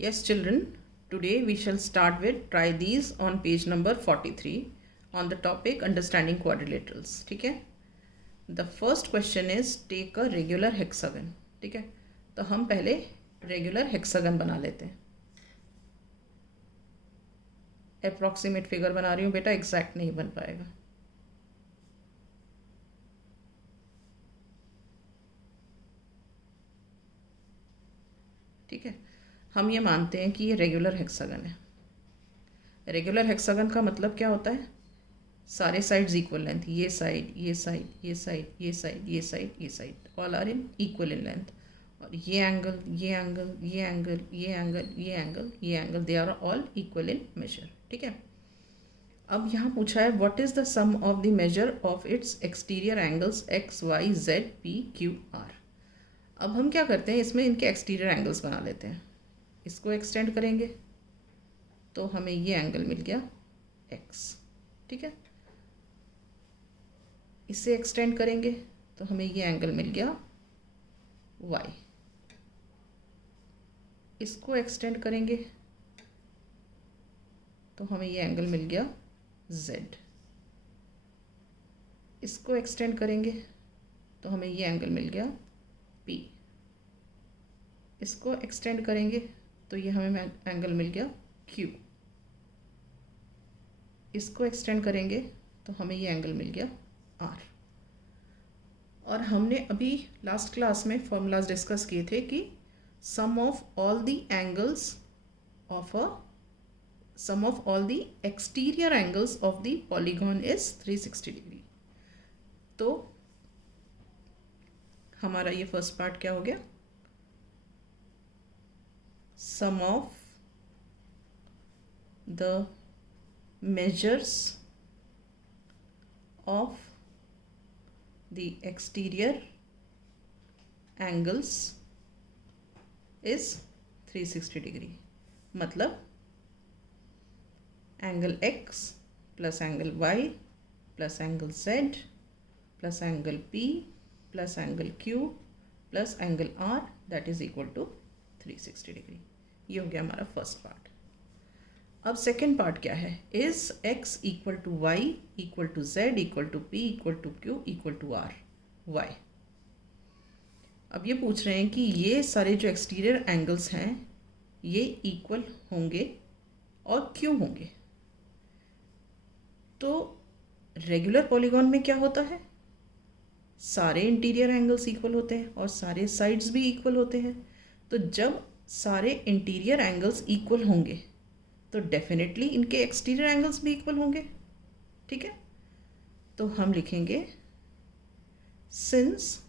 Yes, children, today we shall start with try these on page number 43 on the topic understanding quadrilaterals. ठीक है. The first question is take a regular hexagon. ठीक है. तो हम पहले regular hexagon बना लेते हैं. अप्रॉक्सीमेट फिगर बना रही हूँ बेटा, एग्जैक्ट नहीं बन पाएगा. ठीक है. हम ये मानते हैं कि ये रेगुलर हेक्सागन है. रेगुलर हेक्सागन का मतलब क्या होता है? सारे साइड्स इक्वल लेंथ, ये साइड, ये साइड, ये साइड, ये साइड, ये साइड, ये side, all are in equal in length. और ये एंगल, ये एंगल, ये एंगल, ये एंगल, ये एंगल, ये angle, they are all equal in measure. ठीक है. अब यहाँ पूछा है what is the sum of the measure of its exterior angles X Y Z P Q R. अब हम क्या करते हैं, इसमें इनके एक्सटीरियर एंगल्स बना लेते हैं. इसको एक्सटेंड करेंगे तो हमें ये एंगल मिल गया x. ठीक है. इसे एक्सटेंड करेंगे तो हमें ये एंगल मिल गया y. इसको एक्सटेंड करेंगे तो हमें ये एंगल मिल गया z. इसको एक्सटेंड करेंगे तो हमें ये एंगल मिल गया p. इसको एक्सटेंड करेंगे तो ये हमें एंगल मिल गया q. इसको एक्सटेंड करेंगे तो हमें ये एंगल मिल गया r. और हमने अभी लास्ट क्लास में फॉर्मूलाज डिस्कस किए थे कि sum of all the angles of sum of all the exterior angles of the polygon is 360 degree. तो हमारा ये फर्स्ट पार्ट क्या हो गया? sum of the measures of the exterior angles is 360 degree. मतलब angle x plus angle y plus angle z plus angle p plus angle q plus angle r that is equal to 360 degree. ये हो गया हमारा first part. अब second part क्या है? Is x equal to Y equal to Z equal to P equal to Q equal to R why. अब ये पूछ रहे हैं कि ये सारे जो एक्सटीरियर एंगल्स हैं ये इक्वल होंगे और क्यों होंगे. तो रेगुलर पॉलीगॉन में क्या होता है? सारे इंटीरियर एंगल्स इक्वल होते हैं और सारे साइड्स भी इक्वल होते हैं. तो जब सारे इंटीरियर एंगल्स इक्वल होंगे तो डेफिनेटली इनके एक्सटीरियर एंगल्स भी इक्वल होंगे. ठीक है. तो हम लिखेंगे since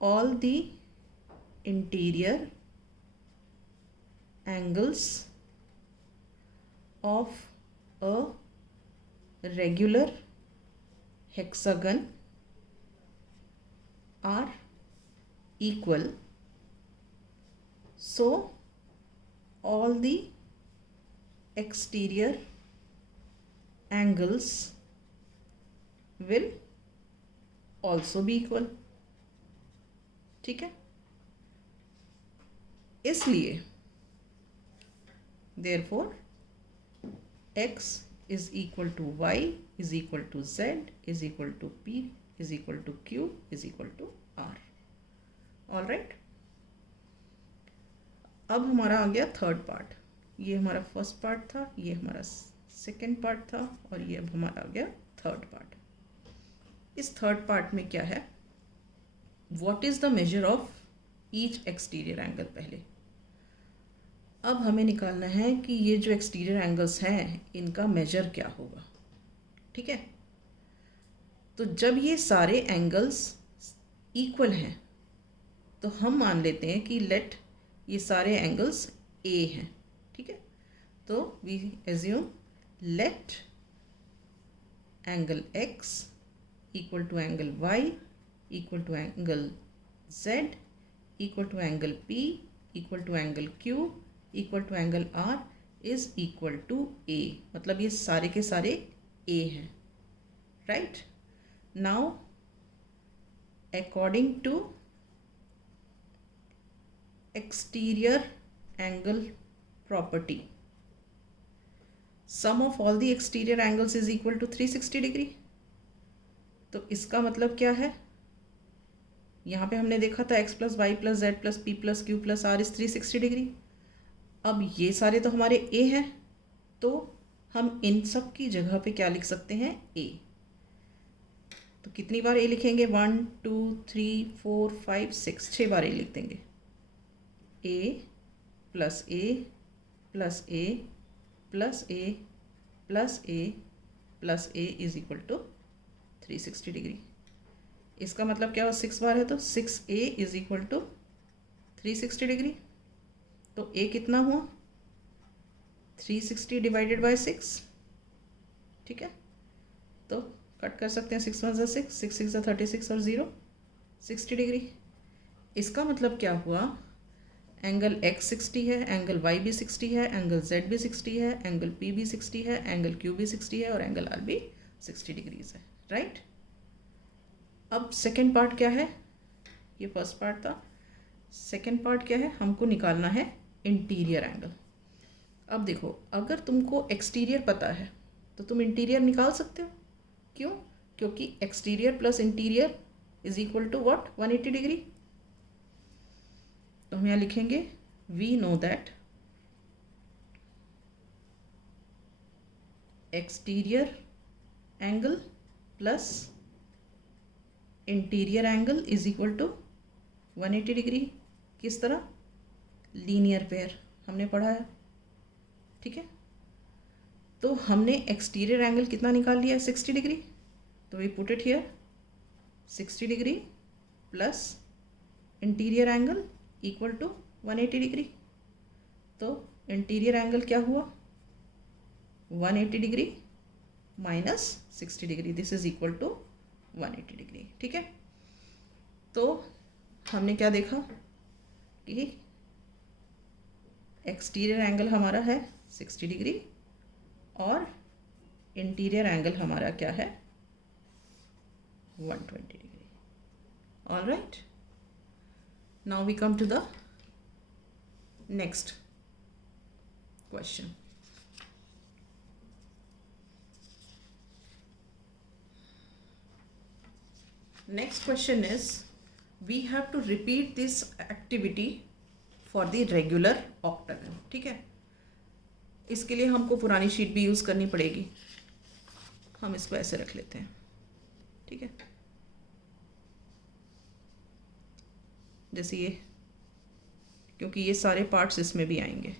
all the interior angles of a regular hexagon are equal, so all the exterior angles will also be equal. ठीक है. इसलिए therefore x is equal to y is equal to z is equal to p is equal to q is equal to r. All right. अब हमारा आ गया third part. ये हमारा first part था, ये हमारा सेकेंड पार्ट था और ये अब हमारा आ गया थर्ड पार्ट. इस थर्ड पार्ट में क्या है? What is the measure of each exterior angle. पहले अब हमें निकालना है कि ये जो एक्सटीरियर एंगल्स हैं इनका मेजर क्या होगा. ठीक है. तो जब ये सारे एंगल्स इक्वल हैं तो हम मान लेते हैं कि लेट ये सारे एंगल्स A हैं. ठीक है. तो we assume let angle X equal to angle Y equal to angle Z equal to angle P equal to angle Q equal to angle R is equal to A. मतलब ये सारे के सारे A हैं. Right. Now according to exterior angle property. Sum of all the exterior angles is equal to 360 degree. तो इसका मतलब क्या है? यहाँ पे हमने देखा था x plus Y plus Z plus P plus Q plus R is 360 degree. अब ये सारे तो हमारे a हैं, तो हम इन सब की जगह पे क्या लिख सकते हैं? a. तो कितनी बार a लिखेंगे? 1 2 3 4 5 6, 6 बार a लिख देंगे. a plus a plus a plus a plus a plus a is equal to 360 degree. इसका मतलब क्या हुआ? 6 बार है तो 6a is equal to 360 degree. तो a कितना हुआ? 360 डिवाइडेड बाय 6. ठीक है, तो कट कर सकते हैं. 6 1 6, 6 6 36 और 0 60 डिग्री. इसका मतलब क्या हुआ? एंगल x 60 है, एंगल y भी 60 है, एंगल z भी 60 है, एंगल p भी 60 है, एंगल q भी 60 है और एंगल r भी 60 डिग्रीज है. राइट. अब सेकेंड पार्ट क्या है? ये फर्स्ट पार्ट था. सेकेंड पार्ट क्या है? हमको निकालना है इंटीरियर एंगल. अब देखो, अगर तुमको एक्सटीरियर पता है तो तुम इंटीरियर निकाल सकते हो. क्यों? क्योंकि exterior plus interior is equal to what? 180 degree. तो हम यहाँ लिखेंगे we know that exterior angle plus interior angle is equal to 180 degree. किस तरह? लीनियर पेयर हमने पढ़ा है. ठीक है, तो हमने एक्सटीरियर एंगल कितना निकाल लिया? 60 डिग्री. तो we put it here 60 degree plus interior angle equal to 180 degree. तो इंटीरियर एंगल क्या हुआ? 180 degree minus 60 degree. This is equal to 180 degree. ठीक है, तो हमने क्या देखा कि एक्सटीरियर एंगल हमारा है 60 डिग्री और इंटीरियर एंगल हमारा क्या है? 120 degree. All right, now we come to the next question. Next question is, we have to repeat this activity for the regular octagon. ठीक है, इसके लिए हमको पुरानी शीट भी यूज़ करनी पड़ेगी. हम इसको ऐसे रख लेते हैं. ठीक है, जैसे ये, क्योंकि ये सारे पार्ट्स इसमें भी आएंगे.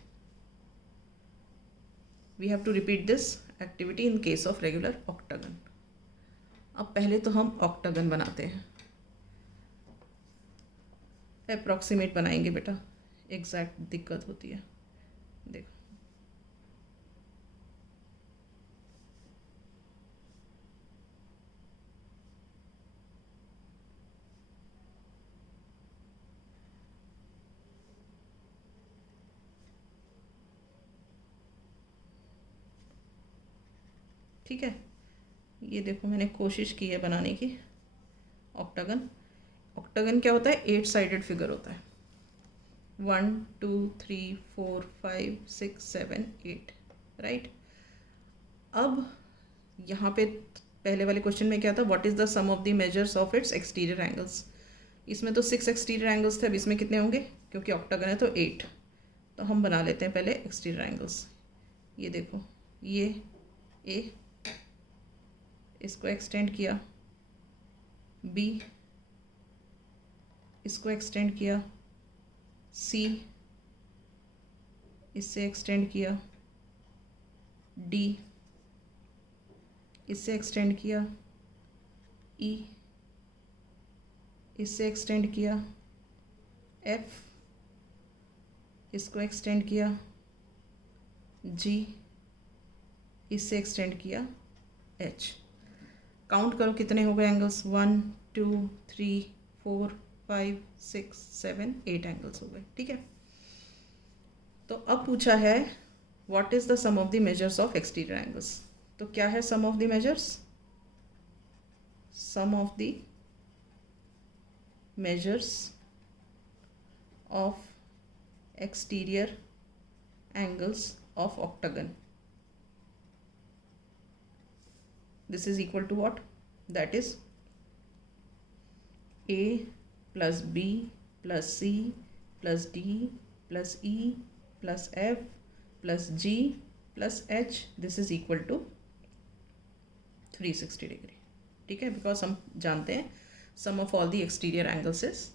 We have to repeat this activity in case of regular octagon. अब पहले तो हम ऑक्टागन बनाते हैं. अप्रॉक्सीमेट बनाएंगे बेटा, एग्जैक्ट दिक्कत होती है. देखो, ठीक है, ये देखो मैंने कोशिश की है बनाने की ऑक्टागन. ऑक्टागन क्या होता है? 8 साइडेड फिगर होता है. 1 2 3 4 5 6 7 8. राइट. अब यहाँ पे पहले वाले क्वेश्चन में क्या था? What is the sum of the measures of its exterior angles. इसमें तो 6 एक्सटीरियर एंगल्स थे. अब इसमें कितने होंगे? क्योंकि ऑक्टागन है तो 8. तो हम बना लेते हैं पहले एक्सटीरियर एंगल्स. ये देखो, ये ए, इसको एक्सटेंड किया, बी, इसको एक्सटेंड किया, सी, इससे एक्सटेंड किया, डी, इससे एक्सटेंड किया, ई, इससे एक्सटेंड किया, एफ, इसको एक्सटेंड किया, जी, इससे एक्सटेंड किया, एच. काउंट करो कितने हो गए एंगल्स? 1 2 3 4 5 6 7 8 एंगल्स हो गए. ठीक है, तो अब पूछा है what is the sum of the measures of exterior angles. तो क्या है sum of the measures? Sum of the measures of exterior angles of octagon. This is equal to what? That is A plus B plus C plus D plus E plus F plus G plus H. This is equal to 360 degree. ठीक है, because हम जानते हैं sum of all the exterior angles is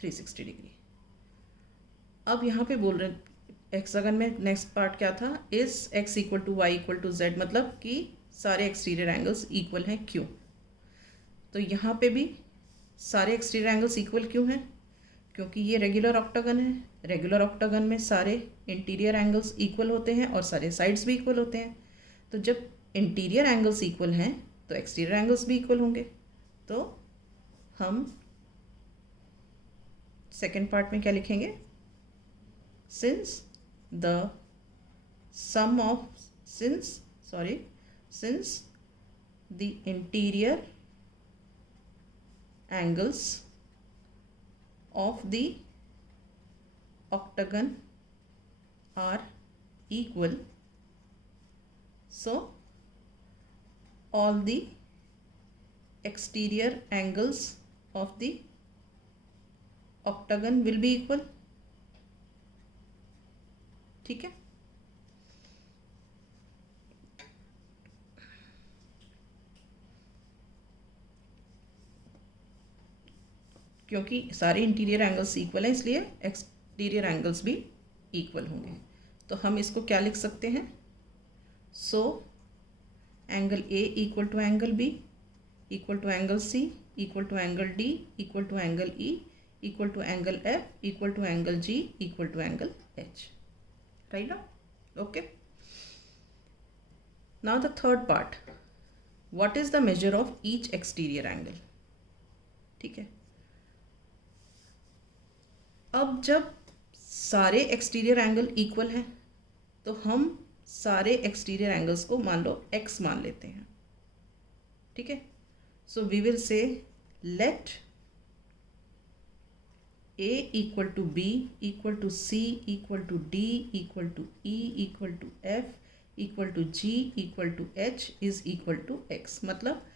360 degree. अब यहाँ पे बोल रहे हेक्सागन में नेक्स्ट पार्ट क्या था? Is x equal to Y equal to Z, मतलब कि सारे एक्सटीरियर एंगल्स इक्वल हैं. क्यों? तो यहाँ पे भी सारे एक्सटीरियर एंगल्स इक्वल क्यों हैं? क्योंकि ये रेगुलर ऑक्टागन है. रेगुलर ऑक्टागन में सारे इंटीरियर एंगल्स इक्वल होते हैं और सारे साइड्स भी इक्वल होते हैं. तो जब इंटीरियर एंगल्स इक्वल हैं तो एक्सटीरियर एंगल्स भी इक्वल होंगे. तो हम सेकेंड पार्ट में क्या लिखेंगे? Since the interior angles of the octagon are equal, so all the exterior angles of the octagon will be equal. ठीक है. क्योंकि सारे इंटीरियर एंगल्स इक्वल हैं इसलिए एक्सटीरियर एंगल्स भी इक्वल होंगे. तो हम इसको क्या लिख सकते हैं? So angle A equal to angle B equal to angle C equal to angle D equal to angle E equal to angle F equal to angle G equal to angle H. Right ना? Okay. Now the third part, what is the measure of each exterior angle. ठीक है. अब जब सारे exterior angle equal हैं तो हम सारे एक्सटीरियर एंगल्स को मान लो x मान लेते हैं. ठीक है. So we will say let a equal to b equal to c equal to d equal to e equal to f equal to g equal to h is equal to x. मतलब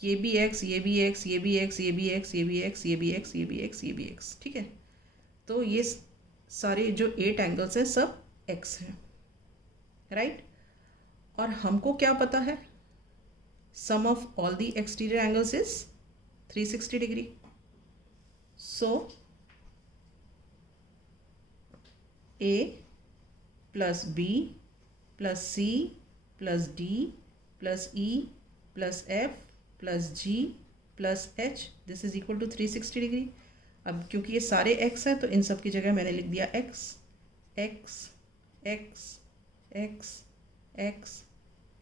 ये भी x, ये भी x, ये भी x, ये भी x, ये भी x, ये भी x, ये भी x, ये भी x. ठीक है. तो ये सारे जो 8 एंगल्स हैं सब x हैं. राइट. और हमको क्या पता है? Sum of all the exterior angles is 360 degree. So a plus b plus c plus d plus e plus f plus g plus h, this is equal to 360 degree. अब क्योंकि ये सारे x हैं तो इन सब की जगह मैंने लिख दिया x x x x x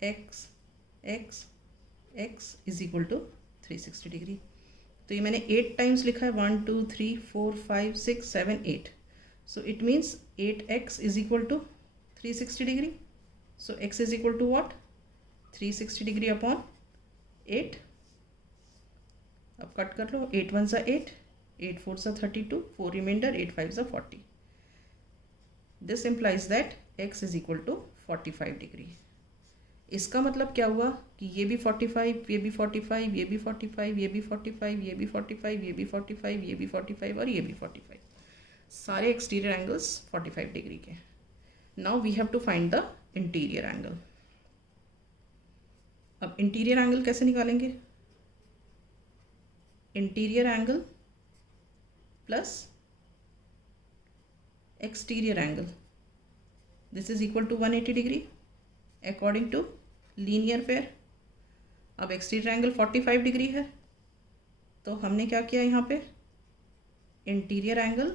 x x x is equal to 360 degree. तो ये मैंने 8 टाइम्स लिखा है. 1 2 3 4 5 6 7 8. So it means 8x is equal to 360 degree. So x is equal to what? 360 degree upon 8. अब कट कर लो. 8 1 सा 8, 8 4 सा 32, 4 रिमाइंडर, 8 5 सा 40. This implies that x is equal to 45 degree. इसका मतलब क्या हुआ कि ये भी 45, ये भी 45, ये भी 45, ये भी 45, ये भी 45, ये भी 45, ये भी 45 और ये भी 45. सारे एक्सटीरियर एंगल्स 45 डिग्री के. Now we have to find the interior angle. अब इंटीरियर एंगल कैसे निकालेंगे? Interior angle plus exterior angle, this is equal to 180 degree according to linear pair. अब एक्सटीरियर एंगल 45 डिग्री है तो हमने क्या किया यहाँ पे? Interior angle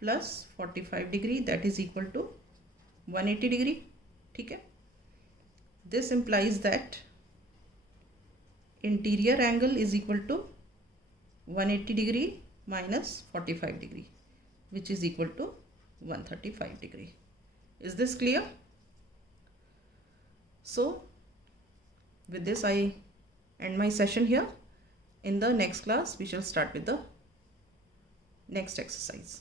plus 45 degree that is equal to 180 degree. ठीक है. This implies that interior angle is equal to 180 degree minus 45 degree which is equal to 135 degree. Is this clear? So with this I end my session here. In the next class we shall start with the next exercise.